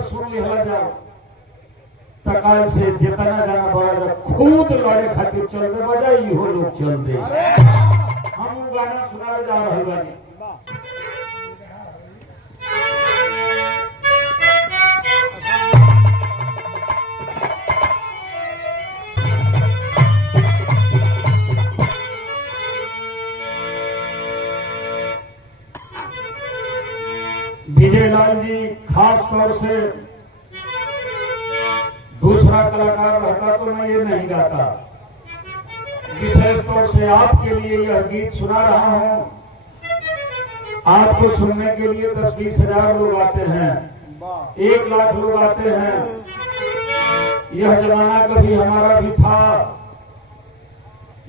अगर सुन लिया जाओ तकाल से जितना जाना पड़ा खुद लड़े खातिर चलते बजाय इहो लोग चल दे। हम गाना सुनाए जा रहे बानी। विजयलाल जी खास तौर से, दूसरा कलाकार रहता तो मैं ये नहीं गाता। विशेष तौर से आपके लिए यह गीत सुना रहा हूं। आपको सुनने के लिए 10-20 हजार लोग आते हैं, 1 लाख लोग आते हैं। यह जमाना कभी हमारा भी था,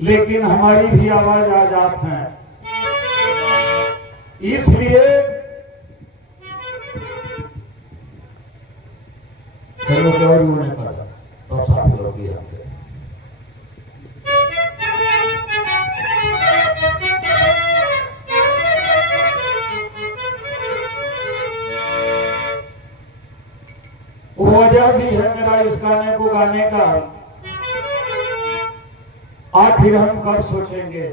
लेकिन हमारी भी आवाज आज आप है। इसलिए चलो तो और उन्होंने कहा तो साथ लोग भी आते। वजह भी है मेरा इस गाने को गाने का। आखिर हम कब सोचेंगे?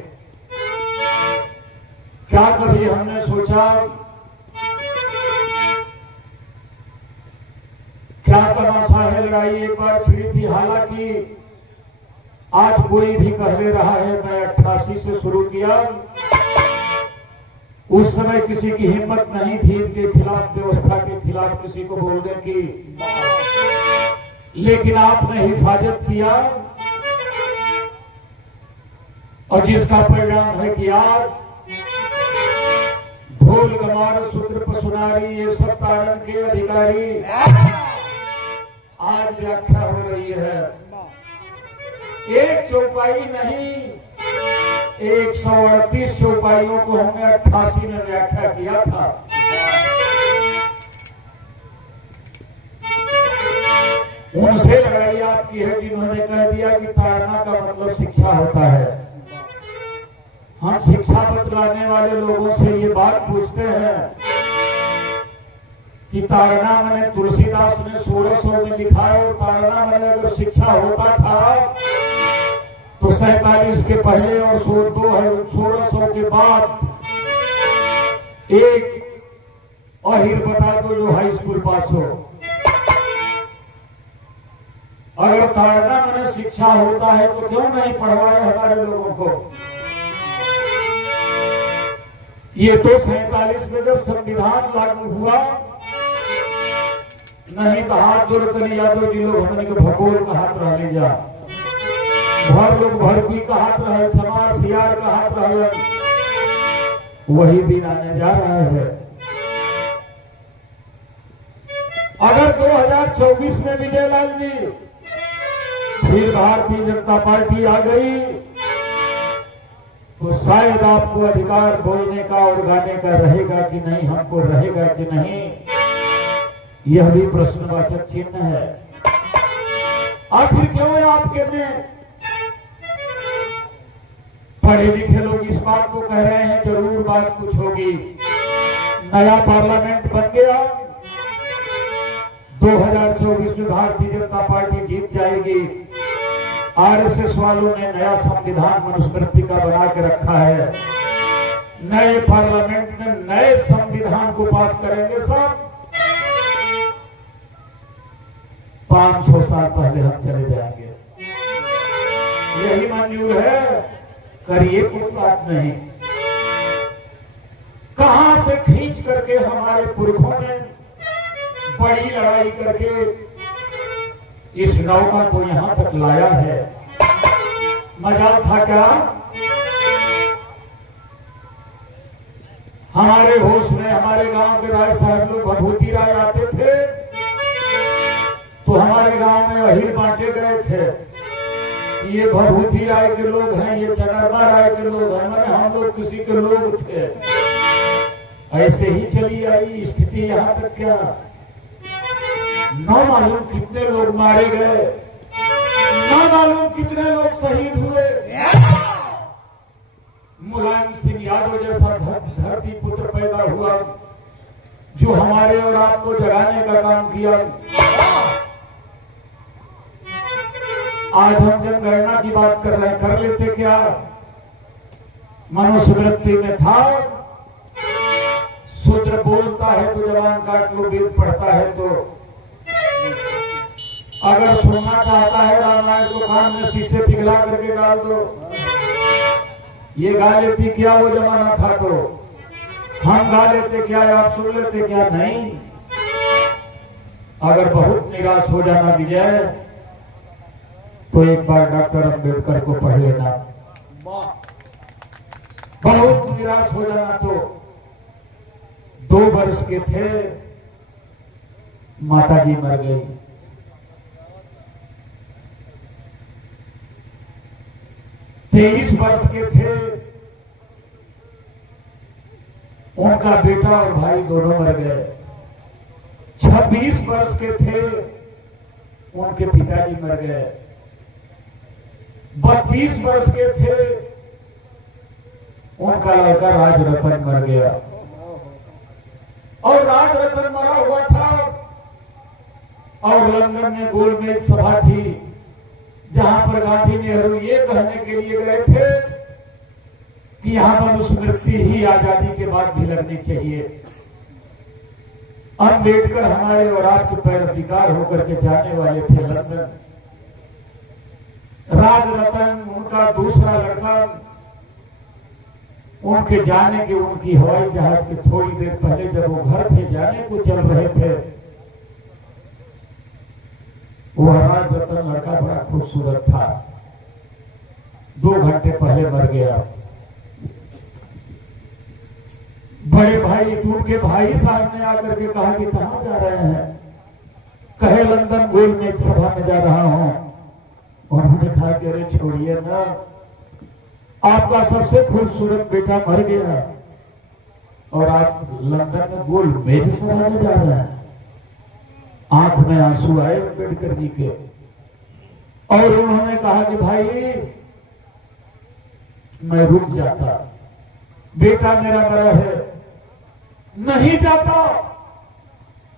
क्या कभी हमने सोचा क्या तमाशा है लड़ाई एक बार छिड़ी थी। हालांकि आज कोई भी कह ले रहा है मैं 88 से शुरू किया। उस समय किसी की हिम्मत नहीं थी इनके खिलाफ, व्यवस्था के खिलाफ किसी को बोलने की, लेकिन आपने हिफाजत किया और जिसका परिणाम है कि आज ढोल गमार सूत्र पसुनारी ये सब तारण के अधिकारी आज व्याख्या हो रही है। एक चौपाई नहीं, 138 चौपाइयों को हमने 88 में व्याख्या किया था। उनसे लड़ाई आपकी है जिन्होंने कह दिया कि ताड़ना का मतलब शिक्षा होता है। हम शिक्षा बतलाने वाले लोगों से ये बात पूछते हैं कि ताड़ना मैंने तुलसीदास ने 1600 में लिखा है, और ताड़ना मैंने अगर शिक्षा होता था तो 47 के पहले और 1600 के बाद एक अहिर बता दो जो हाई स्कूल पास हो। अगर ताड़ना मैंने शिक्षा होता है तो क्यों नहीं पढ़वाए हमारे लोगों को? ये तो 47 में जब संविधान लागू हुआ, नहीं तो हाथ जोड़ कर यादव जी लोग हमने को भगोल का हाथ रह जा, भर लोग भरकुई का हाथ रहे, समार सियार का हाथ रहे। वही दिन आने जा रहा है। अगर 2024 में विजयलाल जी फिर भारतीय जनता पार्टी आ गई तो शायद आपको अधिकार बोलने का और गाने का रहेगा कि नहीं, हमको रहेगा कि नहीं, यह भी प्रश्नवाचक चिन्ह है। आखिर क्यों है आपके में? पढ़े लिखे लोग इस बात को कह रहे हैं जरूर बात कुछ होगी। नया पार्लियामेंट बन गया, 2024 में भारतीय जनता पार्टी जीत जाएगी। आरएसएस वालों ने नया संविधान मनुस्मृति का बना के रखा है। नए पार्लियामेंट में नए संविधान को पास करेंगे सब। 500 साल पहले हम चले जाएंगे, यही मंजूर है, करिए कोई बात नहीं। कहां से खींच करके हमारे पुरखों ने बड़ी लड़ाई करके इस नौका को यहां तक लाया है। मजाल था क्या? हमारे होश में हमारे गांव के राय साहब लोग भभूति राय आते थे तो हमारे गांव में अहिर बांटे गए थे। ये भभूति राय के लोग हैं, ये चनरमा राय के लोग हैं, मैंने हम लोग किसी के लोग थे। ऐसे ही चली आई स्थिति यहां तक। क्या न मालूम कितने लोग मारे गए, न मालूम कितने लोग शहीद हुए। मुलायम सिंह यादव जैसा धरती पुत्र पैदा हुआ जो हमारे और आपको जगाने का काम किया। आज हम जनगणना की बात कर रहे हैं, कर लेते क्या? मनुस्मृति में था, शूद्र बोलता है तो जवान काट लो, वेद पढ़ता है तो। अगर सुनना चाहता है रामायण को कान में शीशे पिघला करके डाल दो। ये गा लेती क्या वो जमाना था तो? हम गा लेते क्या, आप सुन लेते क्या? नहीं। अगर बहुत निराश हो जाना विजय, तो एक बार डॉक्टर अंबेडकर को पढ़ लेना। बहुत निराश हो जाना तो 2 वर्ष के थे, माताजी मर गई। 23 वर्ष के थे, उनका बेटा और भाई दोनों मर गए। 26 वर्ष के थे, उनके पिताजी मर गए। 32 वर्ष के थे, उनका लड़का राजरतन मर गया। और राजरतन मरा हुआ था, और लंदन में गोलमेज सभा थी, जहां पर गांधी नेहरू ये कहने के लिए गए थे कि यहां मनुस्मृति ही आजादी के बाद भी लगनी चाहिए। अंबेडकर हमारे और आपके पैर अधिकार होकर के जाने वाले थे लंदन। राजरतन उनका दूसरा लड़का, उनके जाने के, उनकी हवाई जहाज के थोड़ी देर पहले जब वो घर थे, जाने को चल रहे थे, वो राजरतन लड़का बड़ा खूबसूरत था, 2 घंटे पहले मर गया। बड़े भाई, दूर के भाई साहब ने आकर के कहा कि कहां जा रहे हैं? कहे लंदन गोलमेज सभा में जा रहा हूं। उन्होंने कहा कि अरे छोड़िए ना, आपका सबसे खूबसूरत बेटा मर गया और आप लंदन में गोलमेज सभा में जा रहे हैं। आंख में आंसू आए अम्बेडकर जी के, और उन्होंने कहा कि भाई मैं रुक जाता, बेटा मेरा मरा है, नहीं जाता,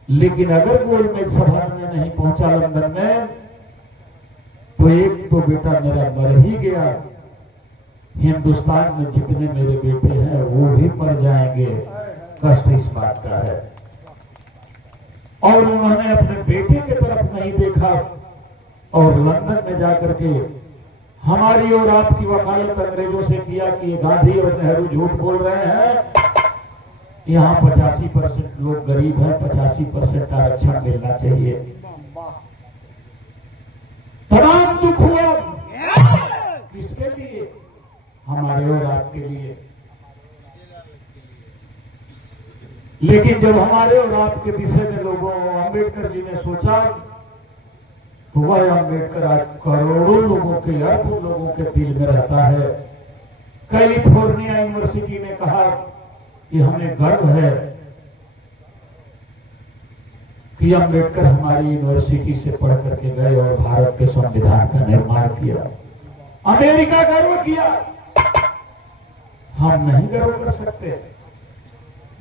लेकिन अगर गोलमेज सभा में नहीं पहुंचा लंदन में, तो एक तो बेटा मेरा मर ही गया, हिंदुस्तान में जितने मेरे बेटे हैं वो भी मर जाएंगे, कष्ट इस बात का है। और उन्होंने अपने बेटे की तरफ नहीं देखा, और लंदन में जाकर के हमारी और आपकी वकालत अंग्रेजों से किया कि गांधी और नेहरू झूठ बोल रहे हैं, यहाँ 85% लोग गरीब हैं, 85% आरक्षण मिलना चाहिए। तमाम दुख हुआ, किसके लिए? हमारे और आपके लिए। लेकिन जब हमारे और आपके विषय में लोगों, अंबेडकर जी ने सोचा, तो वह अंबेडकर आज करोड़ों लोगों के, अरबों लोगों के दिल में रहता है। कैलिफोर्निया यूनिवर्सिटी ने कहा कि हमें गर्व है कि अंबेडकर हमारी यूनिवर्सिटी से पढ़ करके गए और भारत के संविधान का निर्माण किया। अमेरिका गर्व किया, हम नहीं गर्व कर सकते।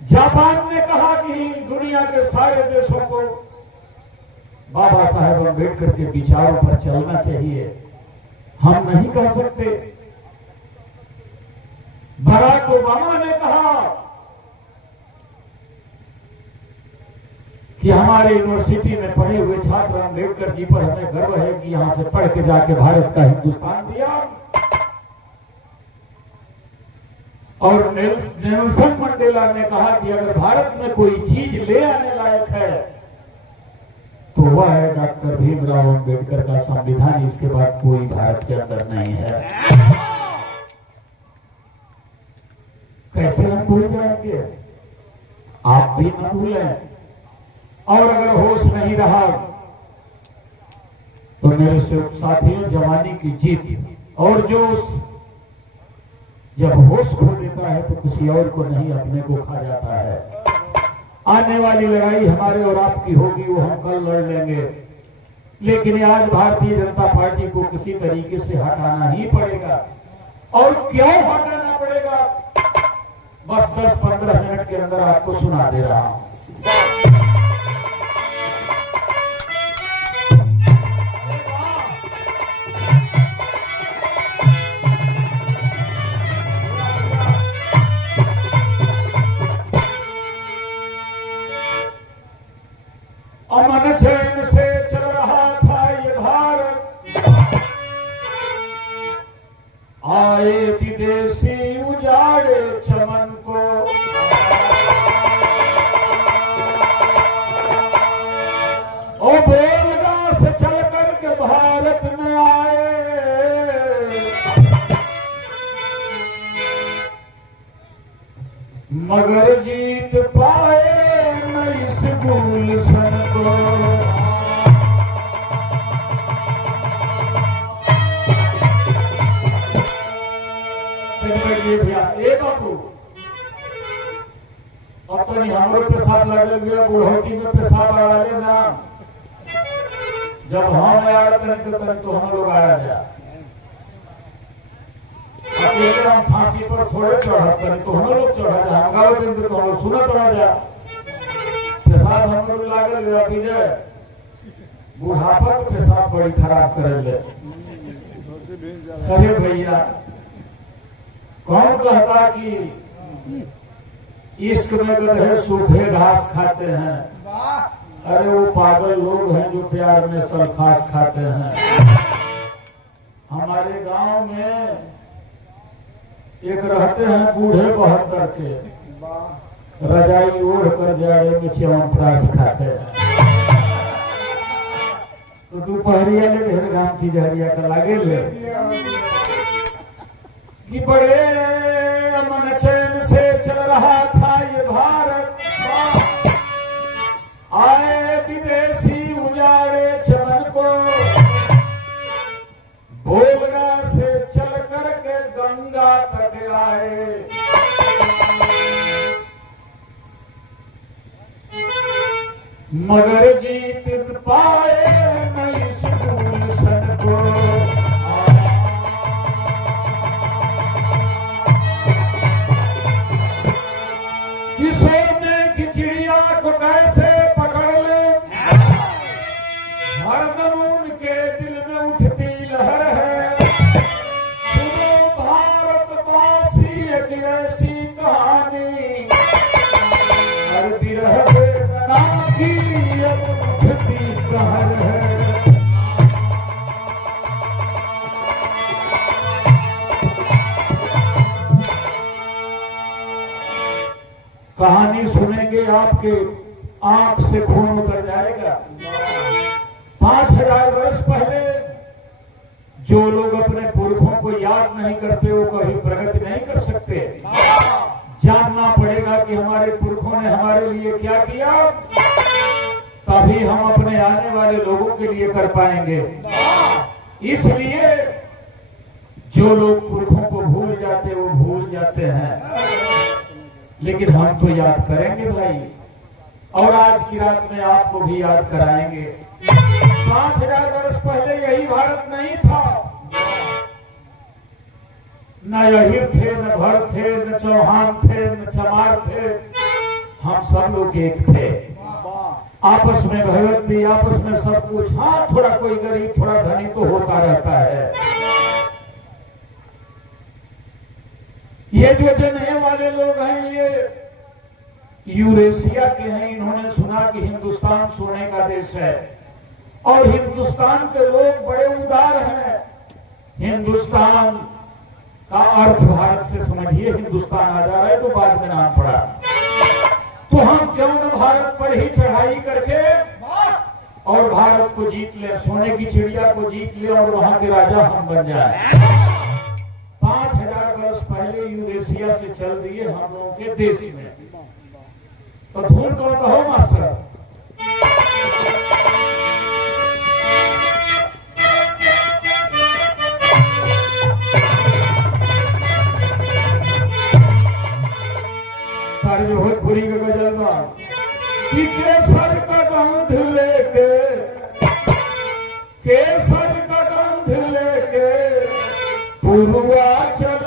जापान ने कहा कि दुनिया के सारे देशों को बाबा साहेब अंबेडकर के विचारों पर चलना चाहिए, हम नहीं कह सकते। बराक ओबामा ने कहा कि हमारे यूनिवर्सिटी में पढ़े हुए छात्र अंबेडकर जी पर हमें गर्व है कि यहां से पढ़ के जाके भारत का हिंदुस्तान दिया। और नेल्सन मंडेला ने कहा कि अगर भारत में कोई चीज ले आने लायक है तो वह है डॉक्टर भीमराव अंबेडकर का संविधान, इसके बाद कोई भारत के अंदर नहीं है। कैसे हम भूल जाएंगे? आप भी न भूलें। और अगर होश नहीं रहा तो मेरे साथियों, जवानी की जीत और जोश जब होश खो देता है तो किसी और को नहीं, अपने को खा जाता है। आने वाली लड़ाई हमारे और आपकी होगी, वो हम कल लड़ लेंगे, लेकिन आज भारतीय जनता पार्टी को किसी तरीके से हटाना ही पड़ेगा। और क्यों हटाना पड़ेगा, बस 10-15 मिनट के अंदर आपको सुना दे रहा हूं। अमन चैन से चल रहा था ये भारत, आए विदेशी उजाड़े चमन को। ओ बेलगाम से चल करके भारत में आए, मगर जीत पाए न इस गुलशन को। भैया ए बाबू, अब तो नहीं हमरो पेशाब लगल गया, बुढ़ौती में पेशाब आ रहे ना, जब हम आया तो हम लोग आया जा। अकेले हम फांसी पर थोड़े चढ़त करें तो हम लोग चढ़ा जा, हम गाँव दिन तो हम लोग सुनत रह जा। पेशाब हम लोग लागल गया विजय, बुढ़ापा को पेशाब बड़ी खराब करे ले। अरे भैया, कौन कहता कि इश्क में गधे सूखे घास खाते हैं? अरे वो पागल लोग हैं जो प्यार में सल्फास खाते हैं। हमारे गांव में एक रहते हैं बूढ़े 72 के, रजाई ओढ़ कर जाड़े में च्यवनप्राश खाते हैं। तो दोपहरिया ले ढेर गांव की जहरिया का लागे ले कि बड़े अमन चैन से चल रहा था ये भारत, आए विदेशी उजाड़े चमन को। बोलगा से चल करके गंगा तक आए, मगर जीत पाए न इस गुलशन को। सोने की चिड़िया को कैसे पकड़ ले, हरदम उनके दिल में उठती लहर है। सुनो भारतवासी एक ऐसी कहानी, हर बिरह बेगना की उठती लहर है। कहानी सुनेंगे आपके आंख से खून उतर जाएगा। 5000 वर्ष पहले जो लोग अपने पुरखों को याद नहीं करते वो कभी प्रगति नहीं कर सकते। जानना पड़ेगा कि हमारे पुरखों ने हमारे लिए क्या किया, तभी हम अपने आने वाले लोगों के लिए कर पाएंगे। इसलिए जो लोग पुरखों को भूल जाते वो भूल जाते हैं, लेकिन हम तो याद करेंगे भाई, और आज की रात में आपको भी याद कराएंगे। 5000 वर्ष पहले यही भारत नहीं था, न अहिर थे, न भर थे, न चौहान थे, न चमार थे। हम सब लोग एक थे, आपस में भगवत भी, आपस में सब कुछ। हाँ, थोड़ा कोई गरीब थोड़ा धनी तो होता रहता है। ये जो जनने वाले लोग हैं ये यूरेशिया के हैं। इन्होंने सुना कि हिंदुस्तान सोने का देश है और हिंदुस्तान के लोग बड़े उदार हैं। हिंदुस्तान का अर्थ भारत से समझिए, हिंदुस्तान आ जा रहा है तो बाद में नाम पड़ा। तो हम क्यों न भारत पर ही चढ़ाई करके और भारत को जीत ले, सोने की चिड़िया को जीत ले और वहां के राजा हम बन जाए। 5000 वर्ष पहले यूरेशिया से चल दिए हम लोगों के देश में। तो धूल कौन कहो मास्टर? तारी भोजपुरी के गजल में कि केसर का गंध लेके, केसर का गंध लेके पुरवा चल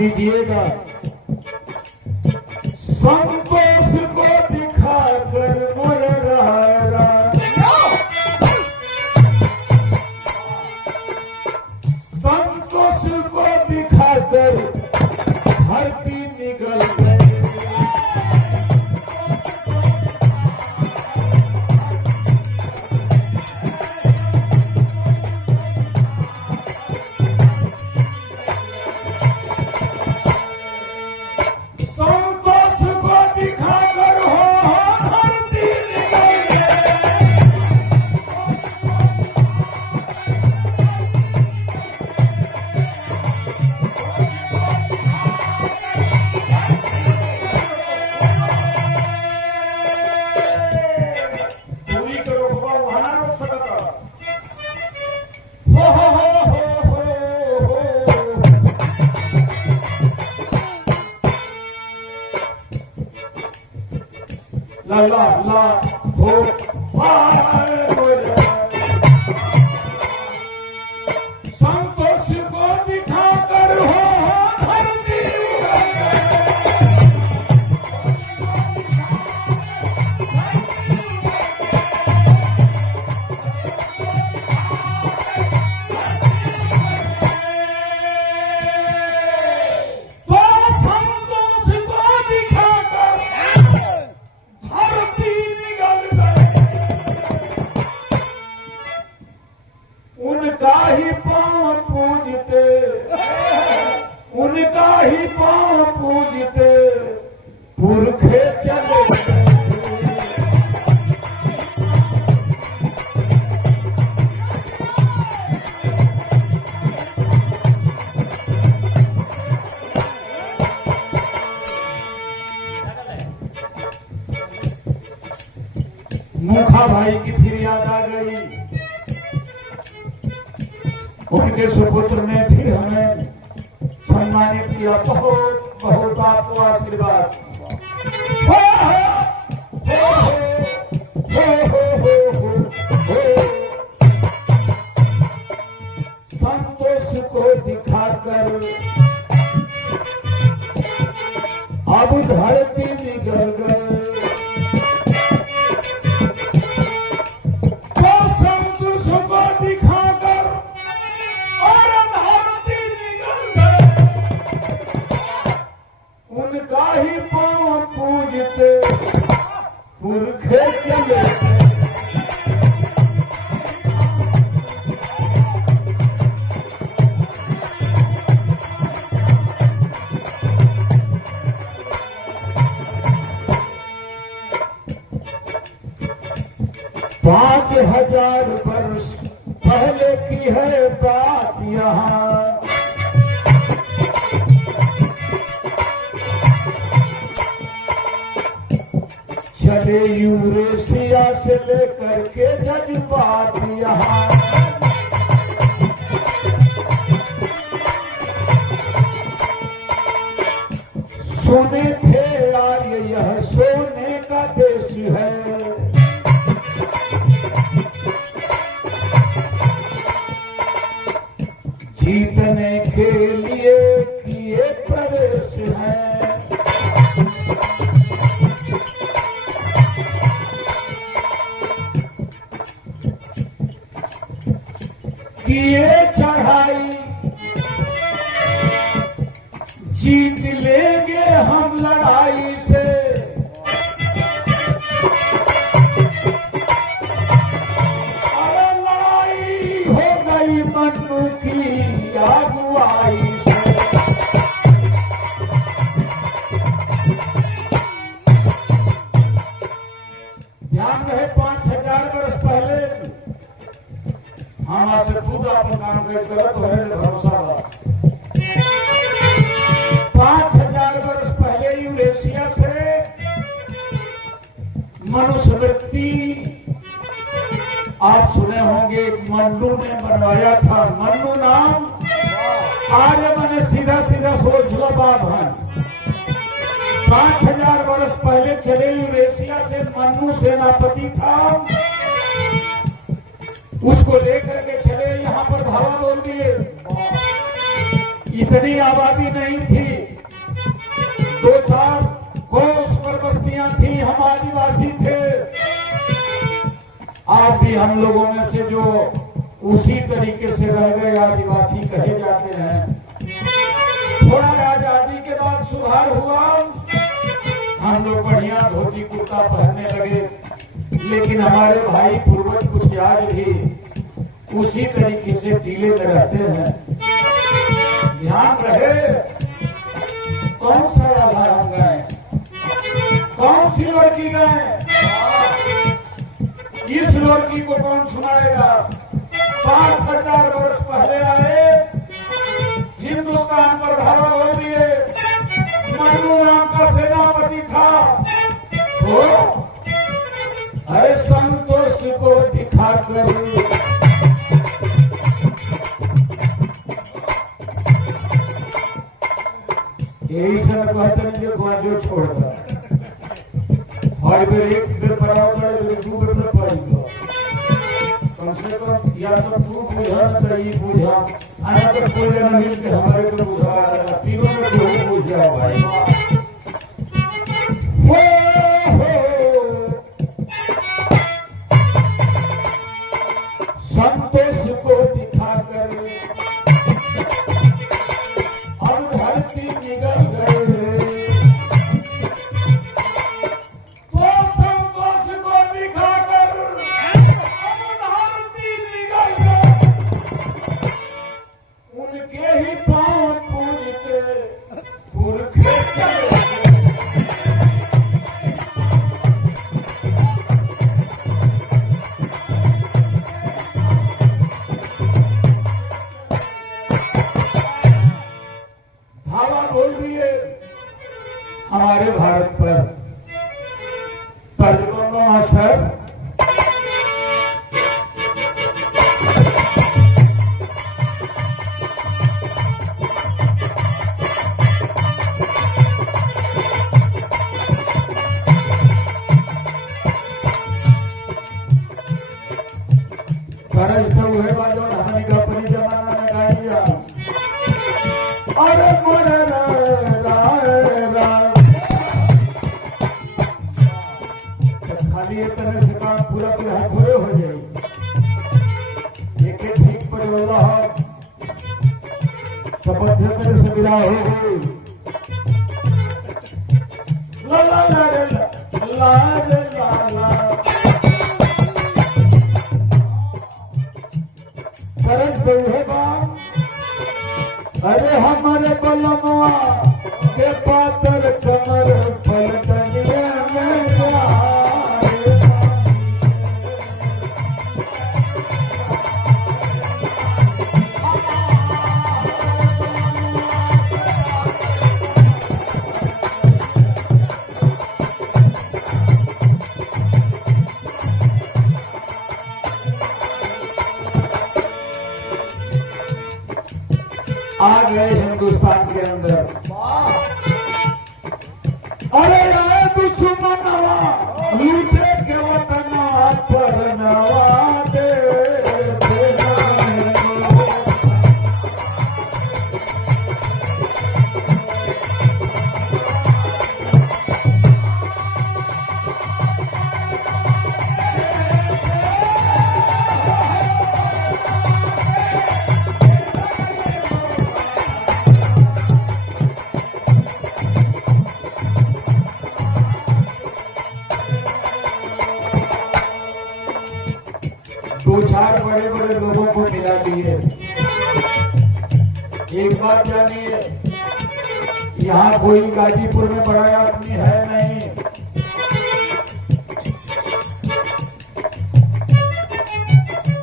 दीजिएगा। संतोष को दिखाकर मोर रहा, संतोष को दिखाकर धरती निगल गए। ला ला ला हो संतोष को दिखाकर हो धरती उनका ही पाँव पूजते पुरखे चले। मुखा भाई की फिर याद आ गई। उनके सुपुत्र ने फिर हमें सम्मानित किया। बहुत बहुत आपको आशीर्वाद। संतोष को दिखाकर अब धरती निगल गए। तो संतोष को दिखाकर और धरती निगल गए। उनका ही पाँव पूजते पुरखे चले। 5000 वर्ष पहले की है बात यहाँ। चले यूरेशिया से लेकर के जज्बात यहाँ। सुने थे आर्य यह सोने का देश है। जीतने के लिए किए प्रवेश है। किए चढ़ाई जीत लेंगे हम लड़ाई से। अरे लड़ाई हो गई मनु की अगुवाई से। ध्यान रहे 5000 वर्ष पहले हम आपसे खुद आप काम गलत है भरोसा। 5000 वर्ष पहले यूरेशिया से मनुस्मृति आप सुने होंगे मन्नू ने बनवाया था। मन्नू नाम आर्य मैंने सीधा सीधा सोच लो बाभन। 5000 वर्ष पहले चले यूरेशिया से मन्नू सेनापति था। उसको लेकर के चले यहाँ पर धावा बोल दिए। इतनी आबादी नहीं थी, 2-4 कोस पर बस्तियां थी, हम आदिवासी थे। आज भी हम लोगों में से जो उसी तरीके से रह गए आदिवासी कहे जाते हैं। थोड़ा आजादी के बाद सुधार हुआ, हम लोग बढ़िया धोती कुर्ता पहनने लगे, लेकिन हमारे भाई पूर्वज कुछ आज भी उसी तरीके से टीले में रहते हैं। ध्यान रहे, कौन सा राधा हम गए, कौन सी लड़की गए, इस लड़की को कौन सुनाएगा। 5,000 वर्ष पहले आए, हिंदुस्तान पर धावा हो दिए, मजनू नाम का सेनापति था, तो अरे संतोष को दिखा कर यही सब कहते हैं जो बाजो छोड़ता हर बेर एक बेर पढ़ाओ जाए, 2 बेर में पढ़ेगा, कम से कम या तो तू बुझा चाहिए बुझा, आया तो कोई जना मिल के हमारे को बुझा, तीनों में कोई बुझ जाओ भाई। संतोष को दिखाकर अब धरती निगल गए, तो संतोष को दिखाकर अब धरती निगल गए। उनके ही पांव पूजते पुरखे चले। हमारे भारत पर तर्जुमा सर करज तो हुए बाजो हमारी अपनी जमाना में गाइया, अरे मोरे खाली एक तरह से काम पूरा पूरा थोड़े हो जाए, एक ठीक पर रहा सब तरह से मिला हो ला ला ला ला ला ला करज से है बात। अरे हमारे बलमवा के पातर कमर पलटनिया में आ गए हिंदुस्तान के अंदर। अरे यार दुश्मनवा लूटे के वतनवा पर नवा दे दो चार बड़े बड़े लोगों को मिला दिए। एक बात जानिए, यहाँ कोई गाजीपुर में बड़ा आदमी है नहीं।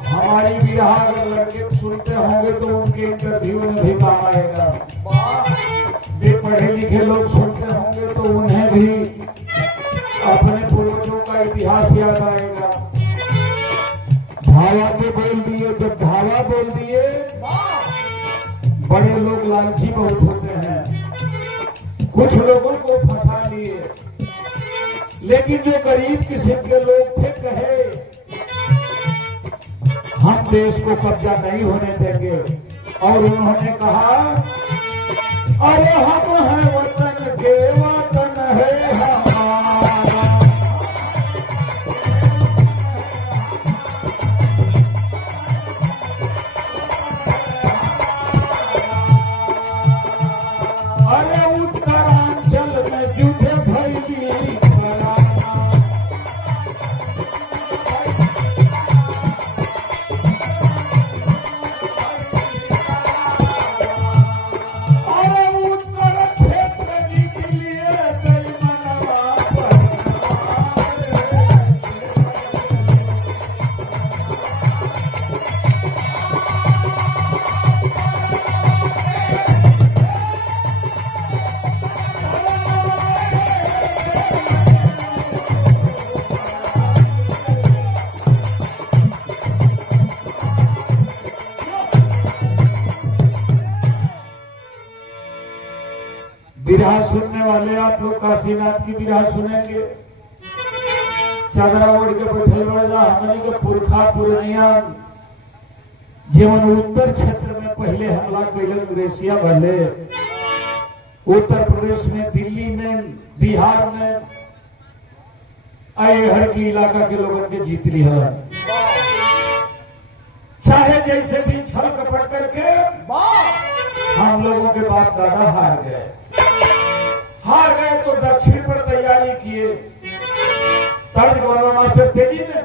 हमारी बिहार अगर लड़के सुनते होंगे तो उनके इंटरव्यू में भी काम आएगा। वे पढ़े लिखे लोग सुनते होंगे तो उन्हें भी अपने पूर्वजों का इतिहास याद आएगा। धावा के बोल दिए, जब धावा बोल दिए, बड़े लोग लालची बहुत होते हैं, कुछ लोगों को फंसा लिए, लेकिन जो गरीब किस्म के लोग थे कहे हम देश को कब्जा नहीं होने देंगे। और उन्होंने कहा अरे हम हैं वतन के, वतन है हमारा। अरे उत्तरांचल में युद्ध भइली कराना। बिरहा सुनने वाले आप लोग काशीनाथ की बिरहा सुनेंगे। चादरा ओढ़ के बैठे वाला हमनी के पुरखा पुरनिया जीवन उत्तर क्षेत्र में पहले हमला कैलन ग्रेसिया वाले, उत्तर प्रदेश में, दिल्ली में, बिहार में, आए हर की इलाका के लोगों के जीत लिया। चाहे जैसे भी छल कपट करके हम लोगों के बाप दादा हार गए। हार गए तो दक्षिण पर तैयारी किए। तर्ज गौरव मास्टर तेजी में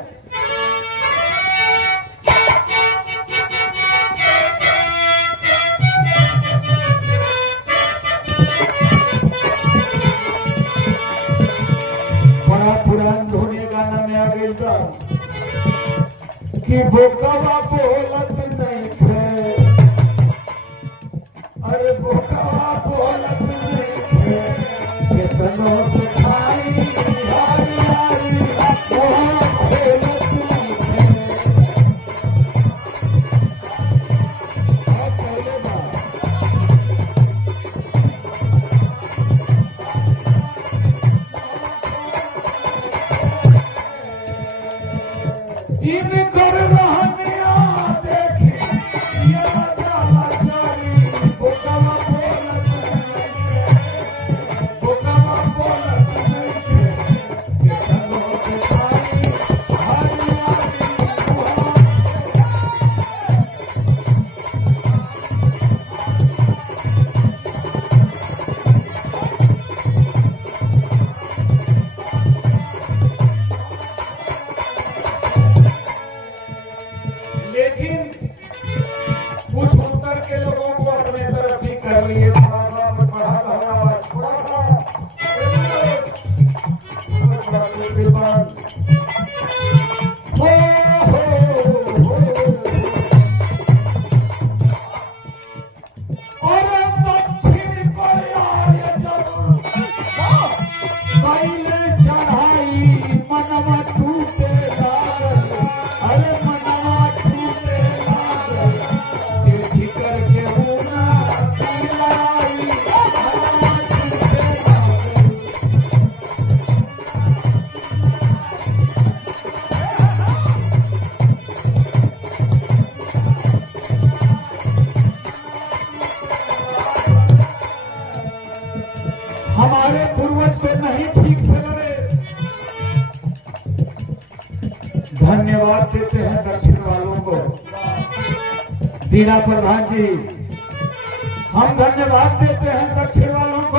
बड़ा पुरान धोने गाना में आ गई था कि बोकवा बोलत नहीं थे। अरे बोकवा बोलत नहीं थे, कितनों से खाई हारी हारी वहाँ खेलत नहीं थे। इनकर रहनिया देखी ये जाला जारी। बोकवा बोलत नहीं थे, बोकवा बोलत नहीं थे, कितनों से खाई हारी हारी वहाँ। लेकिन कुछ उत्तर के लोगों को अपने तरफ ही कर लिए। थोड़ा सा पढ़ा था, थोड़ा सा और दक्षिण पर आए जब पहले चढ़ाई मनवा टूटे लागल। अरे मनवा टूटे लागल, देखी करके ऊना पिलाई मनवा टूटे लागल। हमारे पूर्वज तो नहीं ठीक से लड़े। धन्यवाद देते हैं दक्षिण वालों को। दीना प्रधान जी, हम धन्यवाद देते हैं दक्षिण वालों को।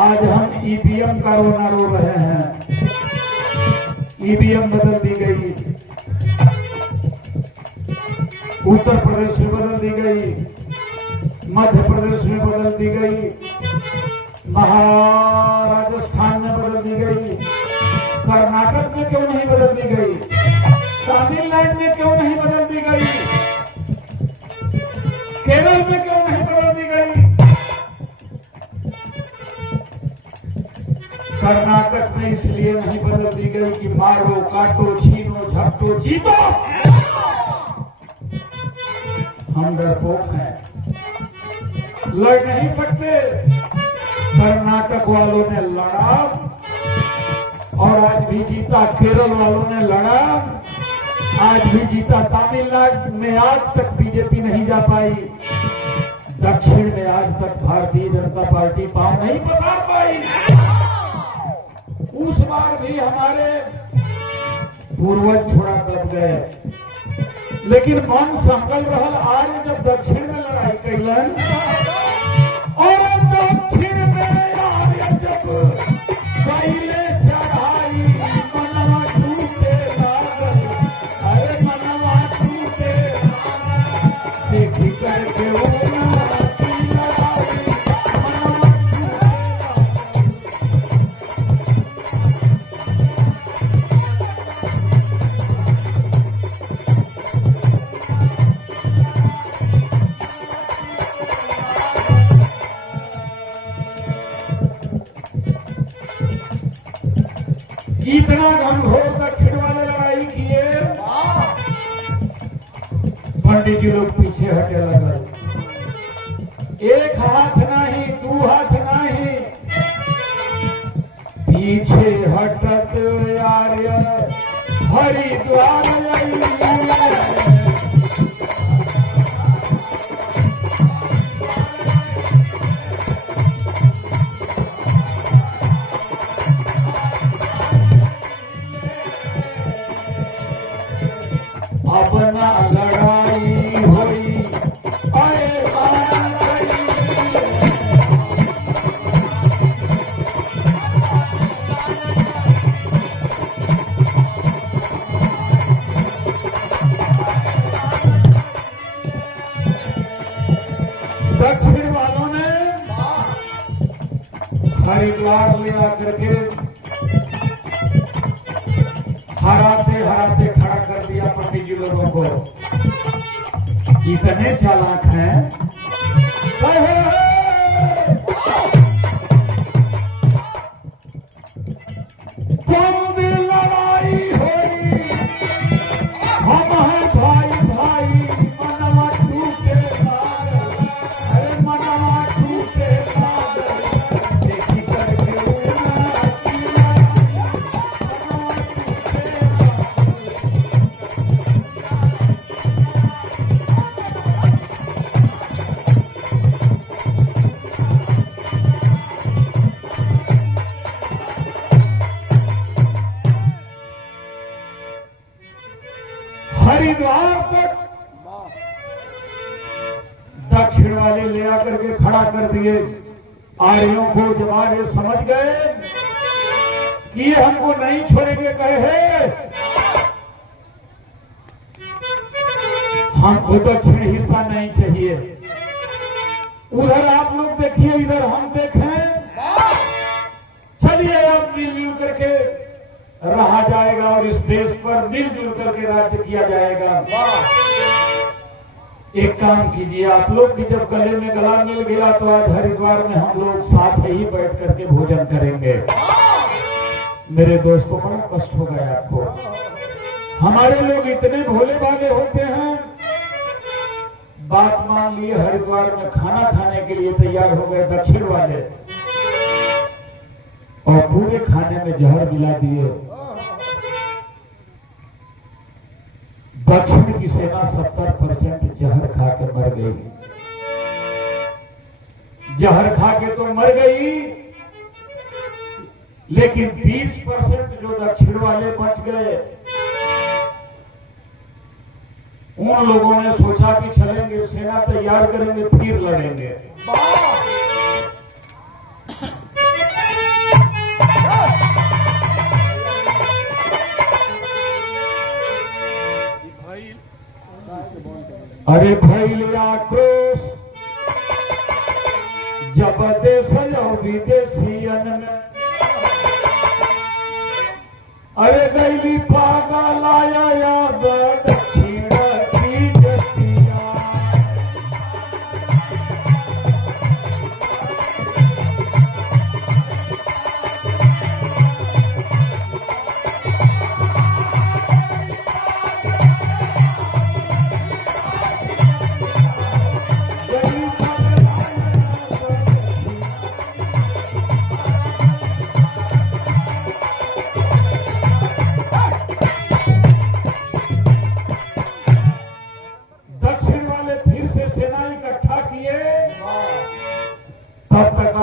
आज हम ईवीएम का रोना रो रहे हैं। ईवीएम बदल दी गई, उत्तर प्रदेश में बदल दी गई, मध्य प्रदेश में बदल दी गई, महाराजस्थान में बदल दी गई, कर्नाटक में क्यों नहीं बदल दी गई, तमिलनाडु में क्यों नहीं बदल दी गई, केरल में क्यों नहीं बदल दी गई। कर्नाटक में इसलिए नहीं बदल दी गई कि मारो काटो छीनो झपटो जीतो। हम डरपोक हैं, लड़ नहीं सकते। कर्नाटक वालों ने लड़ा और आज भी जीता। केरल वालों ने लड़ा, आज भी जीता। तमिलनाडु में आज तक बीजेपी नहीं जा पाई। दक्षिण में आज तक भारतीय जनता पार्टी पांव नहीं पसार पाई। उस बार भी हमारे पूर्वज थोड़ा दब गए, लेकिन मन संकल्प रहल आज जब दक्षिण में लड़ाई कैलन और दक्षिण में आर्य जब पहले चढ़ाई मनवा टूटे लागल, अरे मनवा टूटे देखी करके इतना घनघोर दक्षिण वाले लड़ाई किए, पंडित जी लोग पीछे हटे लगे। एक हाथ नहीं, दो हाथ नहीं, पीछे हटत आर्य हरिद्वार अपना लड़ाई होई अरे दक्षिण वालों ने हरिद्वार ले आकर के हराते हराते खड़ा कर दिया पंडित जी लोगों को। इतने चालाक हैं, कौन सी लड़ाई हुई, हम हैं भाई भाई, मनवा टूटे लागल, अरे मनवा टूटे लागल, देखी करके हरिद्वार तक दक्षिण वाले ले आकर के खड़ा कर दिए। आर्यों को जब आर्य समझ गए कि ये हमको नहीं छोड़ेंगे, कहे हमको दक्षिण हिस्सा नहीं चाहिए, उधर आप लोग देखिए, इधर हम देखें, चलिए अब मिलजुल करके रहा जाएगा और इस देश पर मिलजुल करके राज्य किया जाएगा। एक काम कीजिए आप लोग कि जब गले में गला मिल गया तो आज हरिद्वार में हम लोग साथ ही बैठ करके भोजन करेंगे। मेरे दोस्तों, बड़ा कष्ट हो गया आपको। हमारे लोग इतने भोले भाले होते हैं, बात मान लिए, हरिद्वार में खाना खाने के लिए तैयार हो गए दक्षिण वाले और पूरे खाने में जहर मिला दिए। दक्षिण की सेना 70% जहर खा के मर गई। जहर खा के तो मर गई, लेकिन 30% जो दक्षिण वाले बच गए, उन लोगों ने सोचा कि चलेंगे, सेना तैयार करेंगे, फिर लड़ेंगे। अरे भैल आक्रोश जब देश विदेशियन में, अरे गैली पागल आया याद दक्षिण की जतिया।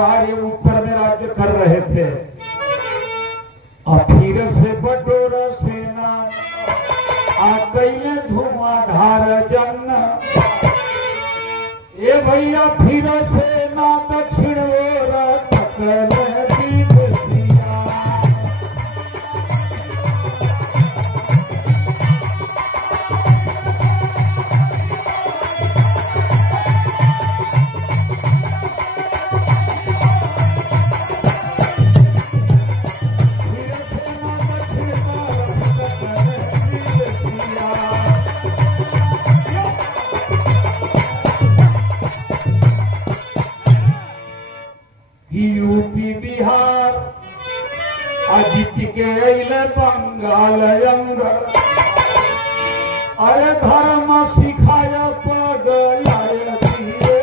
बिहार ये उत्तर में राज्य कर रहे थे। और फिर से बटोर सेना कैले धुआंधार जंग। ए भैया फिर सेना दक्षिण ओर थकल विदेशिया। यूपी बिहार अजित के अइले बंगाल अंग। अरे धर्म सिखाय पगलाय दिए।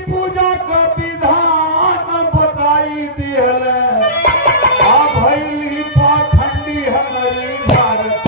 पूजा का विधान बताई दियल। भैली पाखंडी हमारी भारत।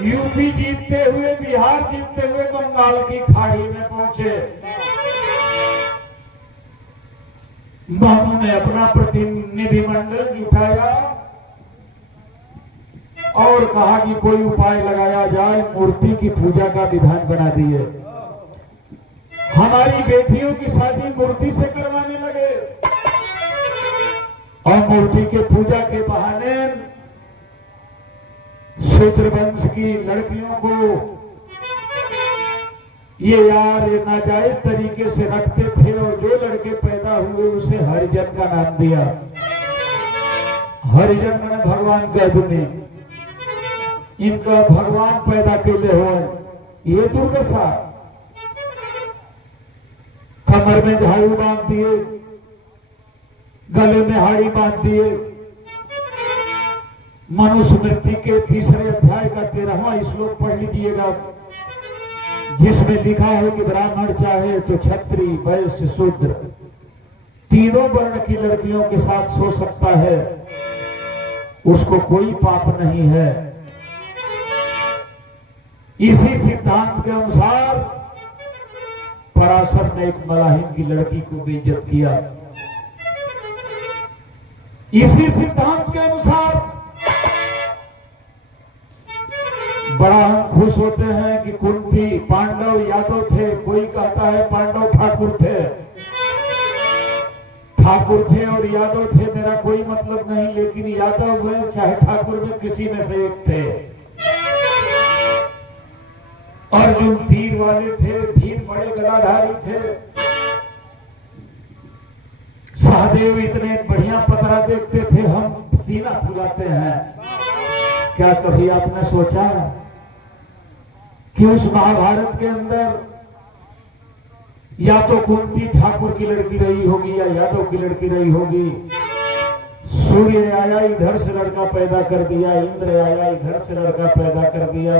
यूपी जीतते हुए, बिहार जीतते हुए बंगाल की खाड़ी में पहुंचे। मनु ने अपना प्रतिनिधिमंडल जुटाया और कहा कि कोई उपाय लगाया जाए। मूर्ति की पूजा का विधान बना दिए। हमारी बेटियों की शादी मूर्ति से करवाने लगे और मूर्ति के पूजा के बहाने शूद्र वंश की लड़कियों को ये यार नाजायज तरीके से रखते थे और जो लड़के पैदा हुए उसे हरिजन का नाम दिया। हरिजन मैंने भगवान कह दूंगी। इनका भगवान पैदा केले हो ये दुर्दशा। कमर में झाड़ू बांध दिए, गले में हाड़ी बांध दिए। मनुस्मृति के 3रे अध्याय का 13वां श्लोक पढ़ लीजिएगा, जिसमें लिखा है कि ब्राह्मण चाहे तो क्षत्रिय, वैश्य, शूद्र तीनों वर्ण की लड़कियों के साथ सो सकता है, उसको कोई पाप नहीं है। इसी सिद्धांत के अनुसार पराशर ने एक मलाहिम की लड़की को बेइज्जत किया। इसी सिद्धांत के अनुसार बड़ा हम खुश होते हैं कि कुंती पांडव यादव थे। कोई कहता है पांडव ठाकुर थे। ठाकुर थे और यादव थे, मेरा कोई मतलब नहीं, लेकिन यादव में चाहे ठाकुर में किसी में से एक थे। अर्जुन तीर वाले थे, भीम बड़े गदाधारी थे, सहदेव इतने बढ़िया पतरा देखते थे, हम सीना फुलाते हैं। क्या कभी आपने सोचा कि उस महाभारत के अंदर या तो कुंती ठाकुर की लड़की रही होगी या यादव की लड़की रही होगी। सूर्य आया इधर से लड़का पैदा कर दिया, इंद्र आया इधर से लड़का पैदा कर दिया।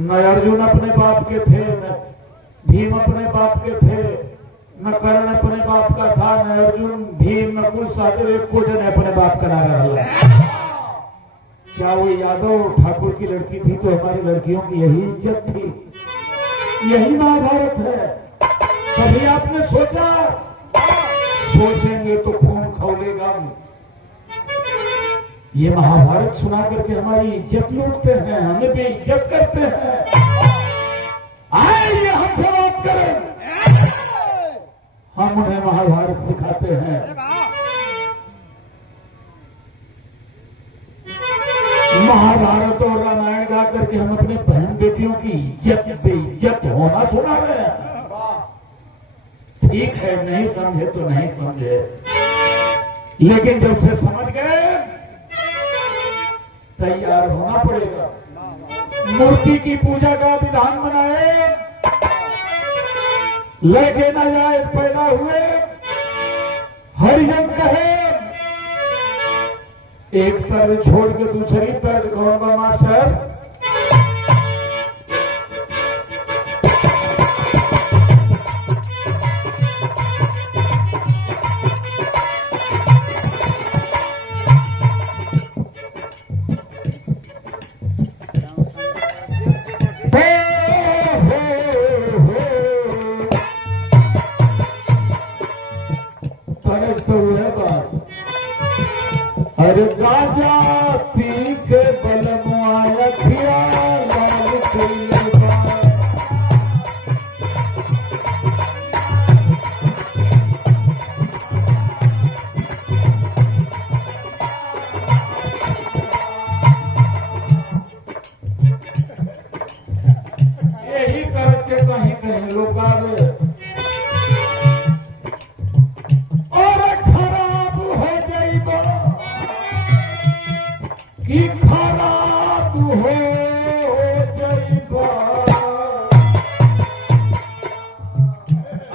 न अर्जुन अपने बाप के थे, न भीम अपने बाप के थे, न कर्ण अपने बाप का था, न अर्जुन भीम नकुल सहदेव एक को जन अपने बाप का नारा रहा। क्या वो यादव ठाकुर की लड़की थी तो हमारी लड़कियों की यही इज्जत थी? यही महाभारत है। कभी आपने सोचा? सोचेंगे तो खून खौलेगा। ये महाभारत सुना करके हमारी इज्जत लूटते हैं, हमें भी इज्जत करते हैं। आइए हमसे बात करें, हम उन्हें महाभारत सिखाते हैं। महाभारत और रामायण का करके हम अपने बहन बेटियों की इज्जत बेइज्जत होना सुना रहे हैं। ठीक है, नहीं समझे तो नहीं समझे, लेकिन जब से समझ गए तैयार होना पड़ेगा। मूर्ति की पूजा का विधान बनाए, लड़के न जाए पैदा हुए, हरिजन कहे, एक तर्ज छोड़ के दूसरी तर्ज कहूंगा मास्टर। अरे गाजा पी के बलमुआ खिया लाल यही करके कहीं कहीं लोग कि खराब हो जाइबा।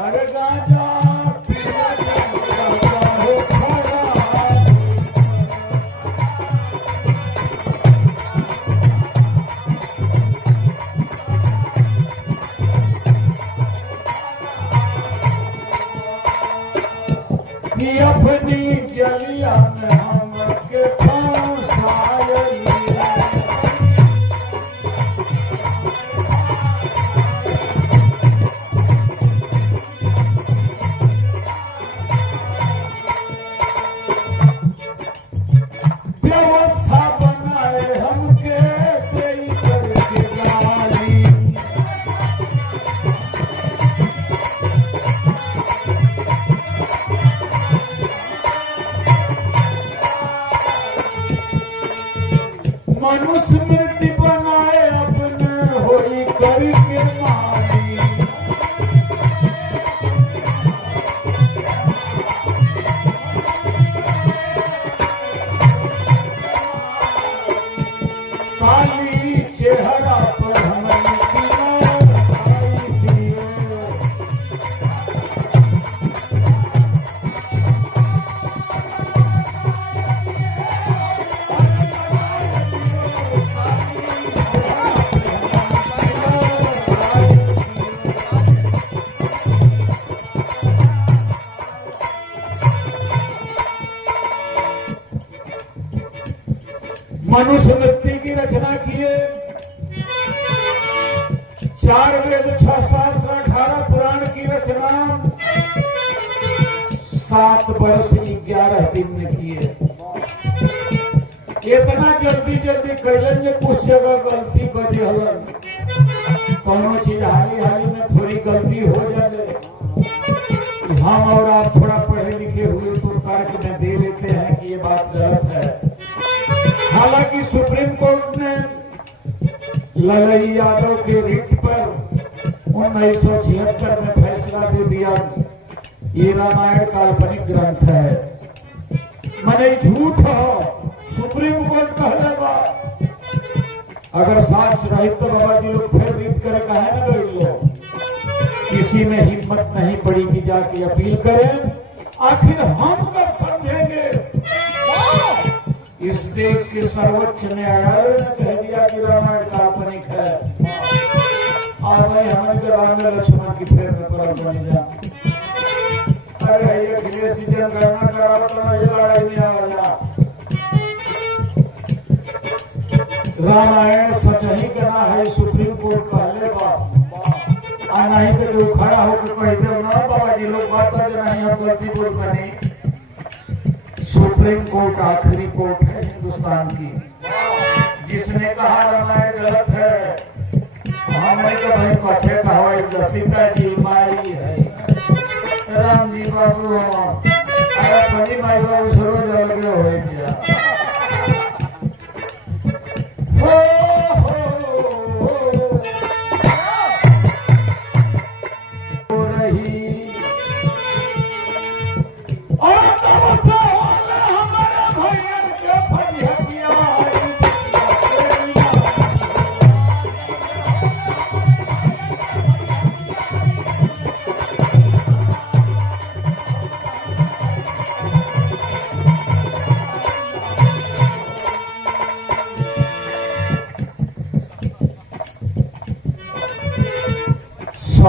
अरे गाजा पिया गाजा हो खराब। कि अपनी जलिया में हम के व्यवस्था बनाए हमके तेरी करके गाली। मनुष्य मृत्यु बनाए अपने होई करके माली। काली चेहरा पर हमें मनुष्य वृत्ति की रचना किए। 4 वेद 6 शास्त्र 18 पुराण की रचना 7 वर्ष 11 दिन में किए। इतना जल्दी जल्दी कैलन जे कुछ जगह गलती कर दिहलन। कोनो चीज हाली हाली में थोड़ी गलती हो जाए, हम और आप थोड़ा पढ़े लिखे हुए तो तर्क में दे देते हैं कि ये बात गलत है। हालांकि सुप्रीम कोर्ट ने ललई यादव के रिट पर 1976 में फैसला दे दिया, ये रामायण काल्पनिक ग्रंथ है, मने झूठ हो। सुप्रीम कोर्ट कहले बा, अगर साक्ष्य रहित तो बाबा जी लोग फिर रिट करे कहे न गई लोग। किसी में हिम्मत नहीं पड़ी कि जाके अपील करें। आखिर हम कब समझेंगे? इस देश के सर्वोच्च न्यायालय ने कह दिया कि रामायण काल्पनिक है। और भाई हमारे ग्राम में लक्ष्मण की फेर में पर बनी जा। अरे ये अखिलेश जी जनगणना करा तो ये लड़ाई नहीं आया। रामायण सच ही कहना है, सुप्रीम कोर्ट पहले बात नहीं तो जो खड़ा होकर कहते ना बाबा जी लोग बात कर नहीं हम गलती बोल बनी। सुप्रीम कोर्ट आखिरी कोर्ट है हिंदुस्तान की, जिसने कहा रामायण गलत है। हमने तो भाई कथे कहा सीता जी माई है, राम जी बाबू अरे पनी माई बाबू सरोज अलग हो गया। हो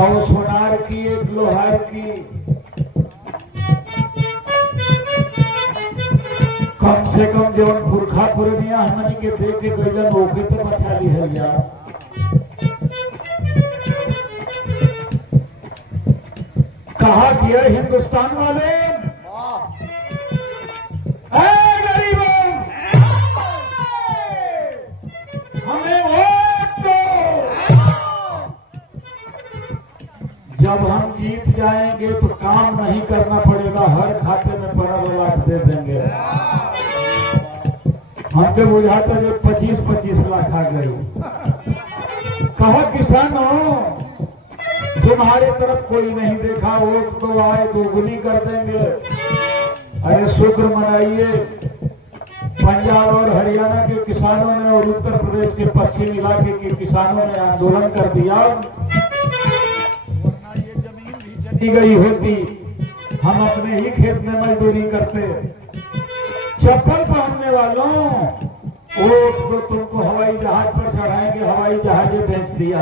100 सोनार की, 1 लोहार की, कम से कम जवन पुरखा पुरनिया हमनी के देख के गइलन ओके तो बचा लिहल जा। कहा किया हिंदुस्तान वाले, गरीबों हमें वोट दो, जब हम जीत जाएंगे तो काम नहीं करना पड़ेगा, हर खाते में 15 लाख दे देंगे। हमके बुझाता जो 25-25 लाख आ गए। कहा किसानों तुम्हारे तरफ कोई नहीं देखा, वोट तो आए दोगुनी कर देंगे। अरे शुक्र मनाइए, पंजाब और हरियाणा के किसानों ने और उत्तर प्रदेश के पश्चिम इलाके के किसानों ने आंदोलन कर दिया, वरना ये जमीन भी चली गई होती, हम अपने ही खेत में मजदूरी करते। चप्पल पहनने वालों, वो तो तुमको हवाई जहाज पर चढ़ाएंगे, हवाई जहाज बेच दिया।